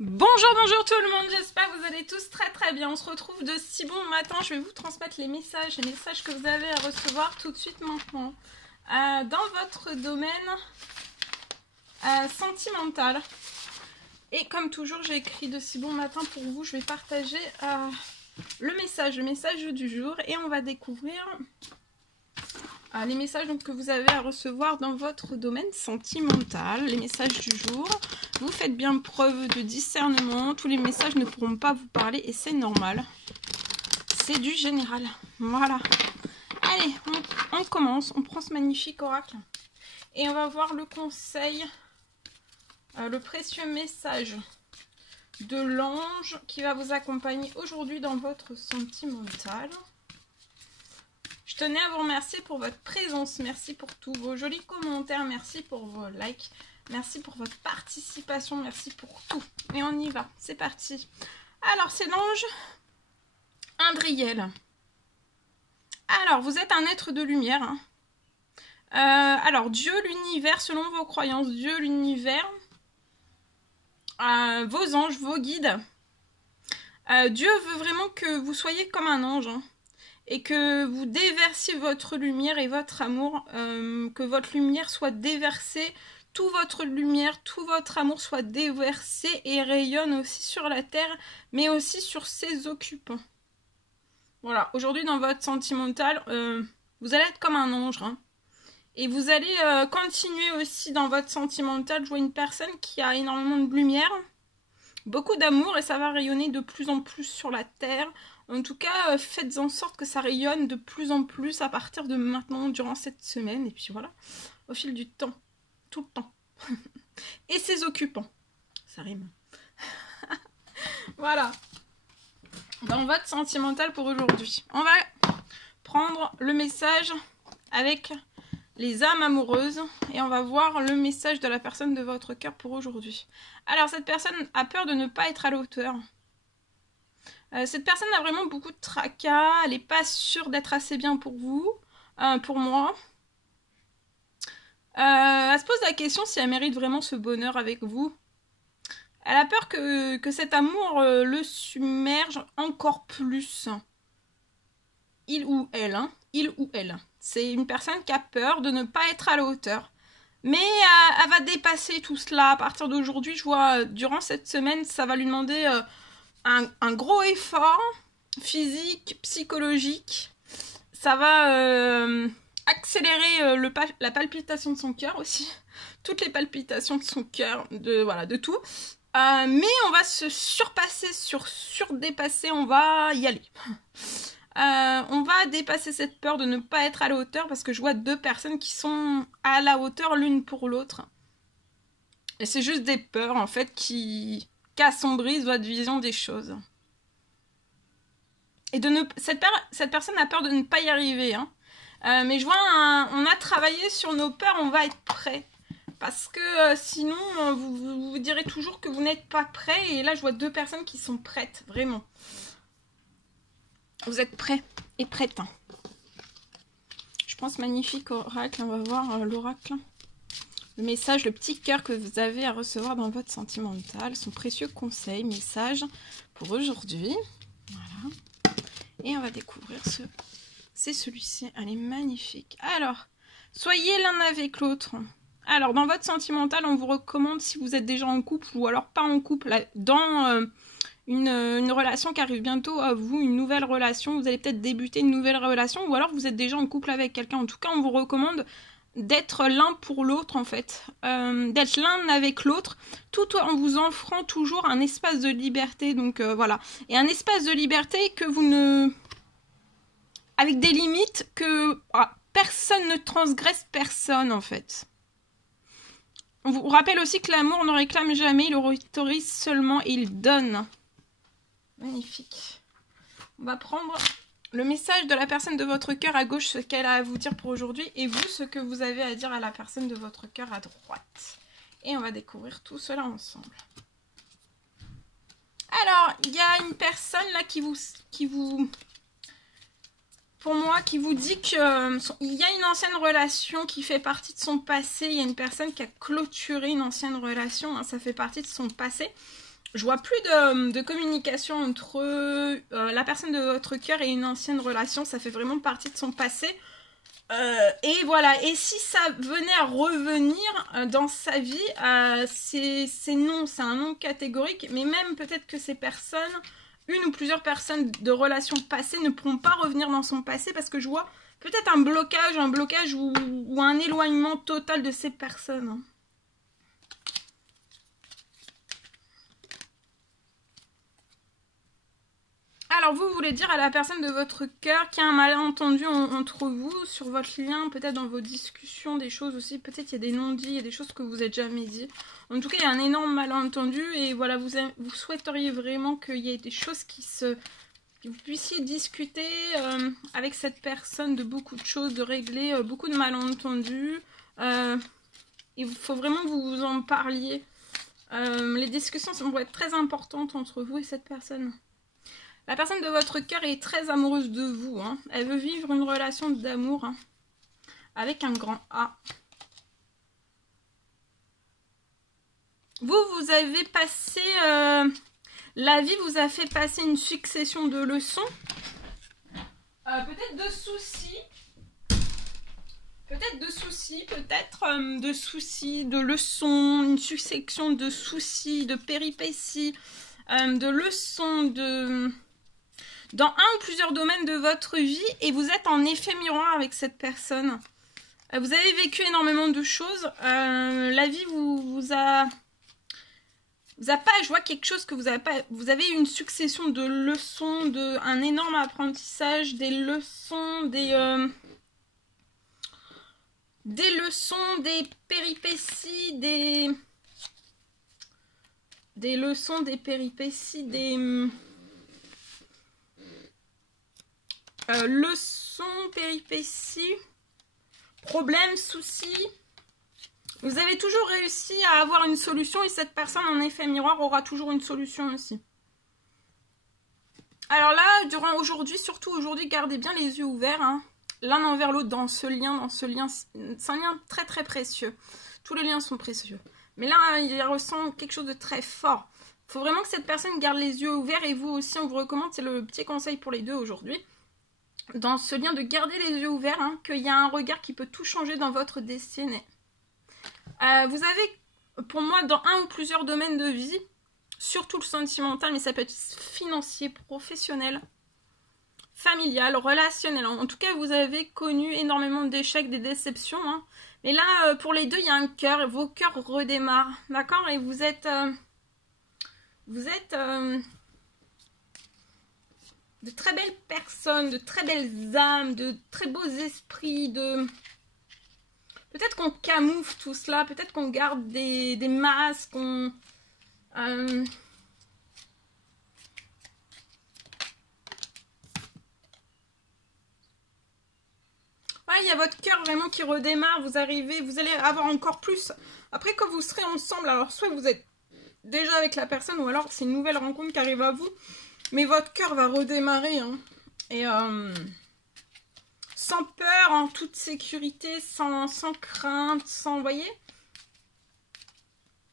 Bonjour tout le monde, j'espère que vous allez tous très bien. On se retrouve de si bon matin. Je vais vous transmettre les messages que vous avez à recevoir tout de suite maintenant. Dans votre domaine sentimental. Et comme toujours, j'ai écrit de si bon matin pour vous. Je vais partager le message du jour et on va découvrir les messages que vous avez à recevoir dans votre domaine sentimental, les messages du jour. Vous faites bien preuve de discernement, tous les messages ne pourront pas vous parler et c'est normal. C'est du général. Voilà. Allez, on commence, on prend ce magnifique oracle et on va voir le conseil, le précieux message de l'ange qui va vous accompagner aujourd'hui dans votre sentimental. Je tenais à vous remercier pour votre présence, merci pour tous vos jolis commentaires, merci pour vos likes, merci pour votre participation, merci pour tout. Et on y va, c'est parti. Alors, c'est l'ange Indriel. Alors, vous êtes un être de lumière. Hein. Alors, Dieu, l'univers, selon vos croyances, Dieu, l'univers, vos anges, vos guides. Dieu veut vraiment que vous soyez comme un ange. Hein. Et que vous déversiez votre lumière et votre amour, que votre lumière soit déversée, toute votre lumière, tout votre amour soit déversé et rayonne aussi sur la terre, mais aussi sur ses occupants. Voilà, aujourd'hui dans votre sentimental, vous allez être comme un ange, hein, et vous allez continuer aussi dans votre sentimental, jouer une personne qui a énormément de lumière, beaucoup d'amour, et ça va rayonner de plus en plus sur la terre. En tout cas, faites en sorte que ça rayonne de plus en plus à partir de maintenant, durant cette semaine. Et puis voilà, au fil du temps, tout le temps. Et ses occupants. Ça rime. Voilà. Dans votre sentimental pour aujourd'hui. On va prendre le message avec les âmes amoureuses. Et on va voir le message de la personne de votre cœur pour aujourd'hui. Alors, cette personne a peur de ne pas être à la hauteur. Cette personne a vraiment beaucoup de tracas, elle n'est pas sûre d'être assez bien pour vous, pour moi. Elle se pose la question si elle mérite vraiment ce bonheur avec vous. Elle a peur que cet amour le submerge encore plus. Il ou elle, hein. Il ou elle. C'est une personne qui a peur de ne pas être à la hauteur. Mais elle va dépasser tout cela à partir d'aujourd'hui. Je vois, durant cette semaine, ça va lui demander... un gros effort physique, psychologique. Ça va accélérer la palpitation de son cœur aussi. Toutes les palpitations de son cœur, de tout. Mais on va se surpasser, surdépasser, on va y aller. On va dépasser cette peur de ne pas être à la hauteur parce que je vois deux personnes qui sont à la hauteur l'une pour l'autre. Et c'est juste des peurs en fait qui assombrissent votre vision des choses. Et cette personne a peur de ne pas y arriver. Hein. Mais je vois, on a travaillé sur nos peurs, on va être prêt. Parce que sinon, vous direz toujours que vous n'êtes pas prêt. Et là, je vois deux personnes qui sont prêtes, vraiment. Vous êtes prêts et prêtes. Hein. Je pense magnifique oracle, on va voir l'oracle. Le message, le petit cœur que vous avez à recevoir dans votre sentimental, son précieux conseil, message pour aujourd'hui. Voilà. Et on va découvrir c'est celui-ci. Elle est magnifique. Alors, soyez l'un avec l'autre. Alors, dans votre sentimental, on vous recommande, si vous êtes déjà en couple ou alors pas en couple, dans une relation qui arrive bientôt à vous, une nouvelle relation, vous allez peut-être débuter une nouvelle relation ou alors vous êtes déjà en couple avec quelqu'un. En tout cas, on vous recommande d'être l'un pour l'autre en fait, d'être l'un avec l'autre, tout en vous offrant toujours un espace de liberté, donc voilà, et un espace de liberté que vous ne... avec des limites que personne ne transgresse personne en fait. On vous rappelle aussi que l'amour ne réclame jamais, il autorise seulement et il donne. Magnifique. On va prendre... le message de la personne de votre cœur à gauche, ce qu'elle a à vous dire pour aujourd'hui, et vous, ce que vous avez à dire à la personne de votre cœur à droite. Et on va découvrir tout cela ensemble. Alors, il y a une personne là qui vous pour moi, qui vous dit qu'il y a une ancienne relation qui fait partie de son passé. Il y a une personne qui a clôturé une ancienne relation, hein, ça fait partie de son passé. Je vois plus de communication entre la personne de votre cœur et une ancienne relation. Ça fait vraiment partie de son passé. Et voilà, et si ça venait à revenir dans sa vie, c'est non, c'est un non catégorique, mais même peut-être que ces personnes, une ou plusieurs personnes de relations passées ne pourront pas revenir dans son passé parce que je vois peut-être un blocage ou un éloignement total de ces personnes. Alors vous voulez dire à la personne de votre cœur qu'il y a un malentendu entre vous sur votre lien, peut-être dans vos discussions, des choses aussi, peut-être il y a des non-dits, il y a des choses que vous n'avez jamais dit. En tout cas, il y a un énorme malentendu et voilà, vous souhaiteriez vraiment qu'il y ait des choses que vous puissiez discuter avec cette personne de beaucoup de choses, de régler beaucoup de malentendus. Il faut vraiment que vous en parliez. Les discussions vont être très importantes entre vous et cette personne. La personne de votre cœur est très amoureuse de vous. Hein. Elle veut vivre une relation d'amour hein, avec un grand A. Vous avez passé... la vie vous a fait passer une succession de leçons. Peut-être de soucis. Peut-être de soucis, peut-être de soucis, de leçons, une succession de soucis, de péripéties, de leçons, dans un ou plusieurs domaines de votre vie et vous êtes en effet miroir avec cette personne. Vous avez vécu énormément de choses. La vie vous a pas, je vois quelque chose que vous avez pas. Vous avez une succession de leçons, un énorme apprentissage, des leçons, des leçons, des péripéties, des leçons, des péripéties, leçons, péripéties, problèmes, soucis. Vous avez toujours réussi à avoir une solution et cette personne en effet miroir aura toujours une solution aussi. Alors là, durant aujourd'hui, surtout aujourd'hui, gardez bien les yeux ouverts, hein, l'un envers l'autre dans ce lien, c'est un lien très très précieux. Tous les liens sont précieux. Mais là, il ressent quelque chose de très fort. Il faut vraiment que cette personne garde les yeux ouverts et vous aussi, on vous recommande, c'est le petit conseil pour les deux aujourd'hui. Dans ce lien de garder les yeux ouverts, hein, qu'il y a un regard qui peut tout changer dans votre destinée. Vous avez, pour moi, dans un ou plusieurs domaines de vie, surtout le sentimental, mais ça peut être financier, professionnel, familial, relationnel. En tout cas, vous avez connu énormément d'échecs, des déceptions. Hein. Mais là, pour les deux, il y a un cœur, et vos cœurs redémarrent, d'accord? Et vous êtes de très belles personnes, de très belles âmes, de très beaux esprits, peut-être qu'on camoufle tout cela, peut-être qu'on garde des masques, Ouais, il y a votre cœur vraiment qui redémarre, vous allez avoir encore plus. Après, quand vous serez ensemble, alors soit vous êtes déjà avec la personne, ou alors c'est une nouvelle rencontre qui arrive à vous, mais votre cœur va redémarrer, hein. Et sans peur, en toute sécurité, sans crainte, sans, vous voyez,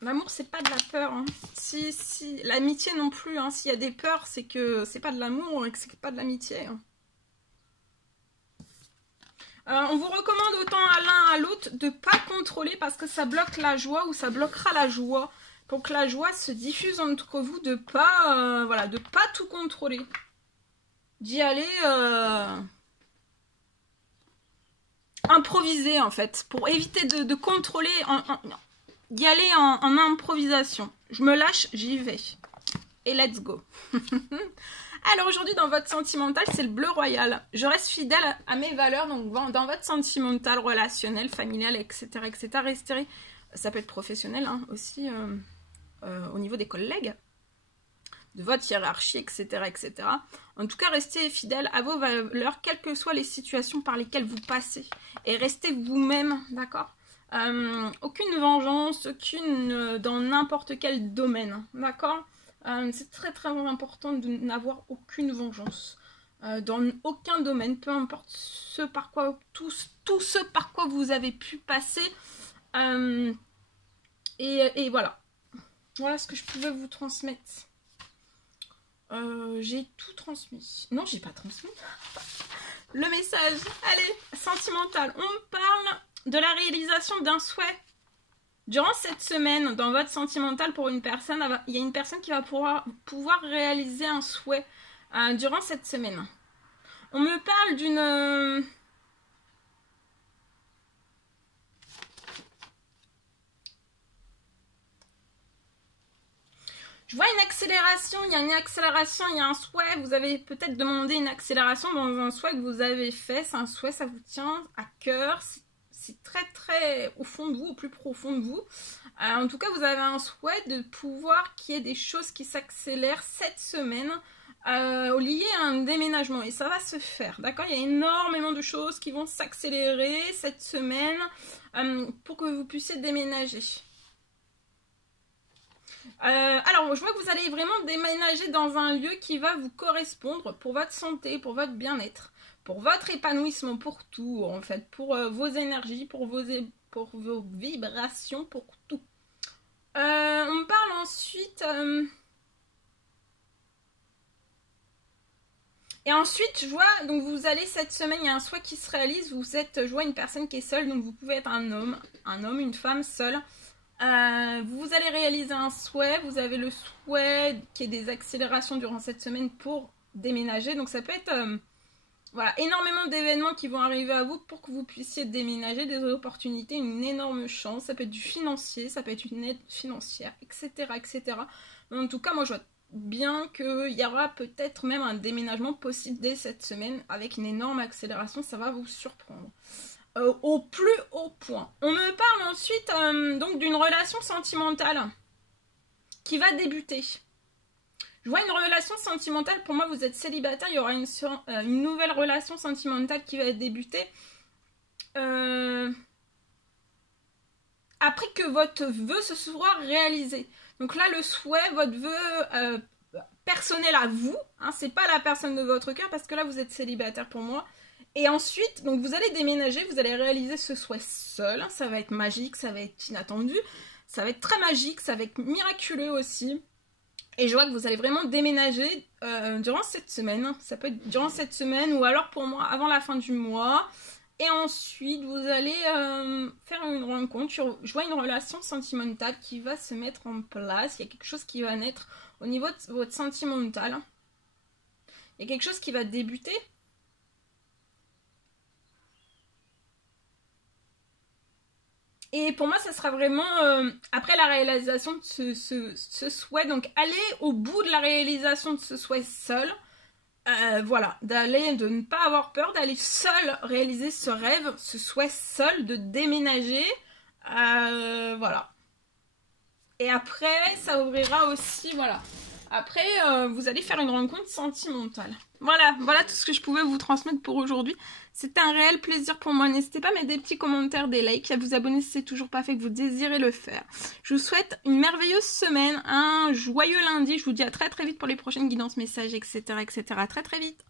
l'amour c'est pas de la peur, hein. Si l'amitié non plus, hein. S'il y a des peurs, c'est que c'est pas de l'amour et que c'est pas de l'amitié, hein. On vous recommande autant à l'un à l'autre de ne pas contrôler parce que ça bloque la joie ou ça bloquera la joie. Pour que la joie se diffuse entre vous, de pas, voilà, de pas tout contrôler. D'y aller improviser en fait. Pour éviter de contrôler, d'y aller en improvisation. Je me lâche, j'y vais. Et let's go. Alors aujourd'hui dans votre sentimental c'est le bleu royal. Je reste fidèle à mes valeurs, donc dans votre sentimental, relationnel, familial, etc. Restez, ça peut être professionnel hein, aussi au niveau des collègues, de votre hiérarchie, etc. En tout cas restez fidèle à vos valeurs, quelles que soient les situations par lesquelles vous passez. Et restez vous-même, d'accord? Aucune vengeance, aucune dans n'importe quel domaine, d'accord? C'est très très important de n'avoir aucune vengeance dans aucun domaine, peu importe ce par quoi, tout ce par quoi vous avez pu passer et voilà. Voilà ce que je pouvais vous transmettre. J'ai tout transmis. Non, j'ai pas transmis. Le message, allez, sentimental. On parle de la réalisation d'un souhait. Durant cette semaine, dans votre sentimental pour une personne, il y a une personne qui va pouvoir réaliser un souhait durant cette semaine. On me parle d'une... Je vois une accélération, il y a une accélération, il y a un souhait. Vous avez peut-être demandé une accélération dans un souhait que vous avez fait. C'est un souhait, ça vous tient à cœur. C'est très très au fond de vous, au plus profond de vous. En tout cas, vous avez un souhait de pouvoir qu'il y ait des choses qui s'accélèrent cette semaine liées à un déménagement. Et ça va se faire, d'accord? Il y a énormément de choses qui vont s'accélérer cette semaine pour que vous puissiez déménager. Alors, je vois que vous allez vraiment déménager dans un lieu qui va vous correspondre pour votre santé, pour votre bien-être, pour votre épanouissement, pour tout, en fait, pour vos énergies, pour vos vibrations, pour tout. On me parle ensuite... Et ensuite, je vois, donc vous allez cette semaine, il y a un souhait qui se réalise, vous êtes, je vois une personne qui est seule, donc vous pouvez être un homme, une femme seule. Vous allez réaliser un souhait, vous avez le souhait qu'il y ait des accélérations durant cette semaine pour déménager. Donc ça peut être voilà, énormément d'événements qui vont arriver à vous pour que vous puissiez déménager, des opportunités, une énorme chance. Ça peut être du financier, ça peut être une aide financière, etc. etc. Mais en tout cas, moi je vois bien qu'il y aura peut-être même un déménagement possible dès cette semaine avec une énorme accélération, ça va vous surprendre. Au plus haut point. On me parle ensuite donc d'une relation sentimentale qui va débuter. Je vois une relation sentimentale, pour moi vous êtes célibataire, il y aura une nouvelle relation sentimentale qui va débuter. Après que votre vœu se soit réalisé. Donc là le souhait, votre vœu personnel à vous, hein, c'est pas la personne de votre cœur parce que là vous êtes célibataire pour moi. Et ensuite, donc vous allez déménager, vous allez réaliser ce souhait seul, hein, ça va être magique, ça va être inattendu, ça va être très magique, ça va être miraculeux aussi. Et je vois que vous allez vraiment déménager durant cette semaine, hein. Ça peut être durant cette semaine ou alors pour moi avant la fin du mois. Et ensuite, vous allez faire une rencontre, je vois une relation sentimentale qui va se mettre en place, il y a quelque chose qui va naître au niveau de votre sentimental. Il y a quelque chose qui va débuter. Et pour moi, ça sera vraiment, après la réalisation de ce souhait, donc aller au bout de la réalisation de ce souhait seul, voilà, de ne pas avoir peur, d'aller seul réaliser ce rêve, ce souhait seul, de déménager, voilà. Et après, ça ouvrira aussi, voilà. Après, vous allez faire une rencontre sentimentale. Voilà, voilà tout ce que je pouvais vous transmettre pour aujourd'hui. C'était un réel plaisir pour moi. N'hésitez pas à mettre des petits commentaires, des likes, à vous abonner si c'est toujours pas fait, que vous désirez le faire. Je vous souhaite une merveilleuse semaine, un joyeux lundi. Je vous dis à très très vite pour les prochaines guidances, messages, etc. etc. À très très vite.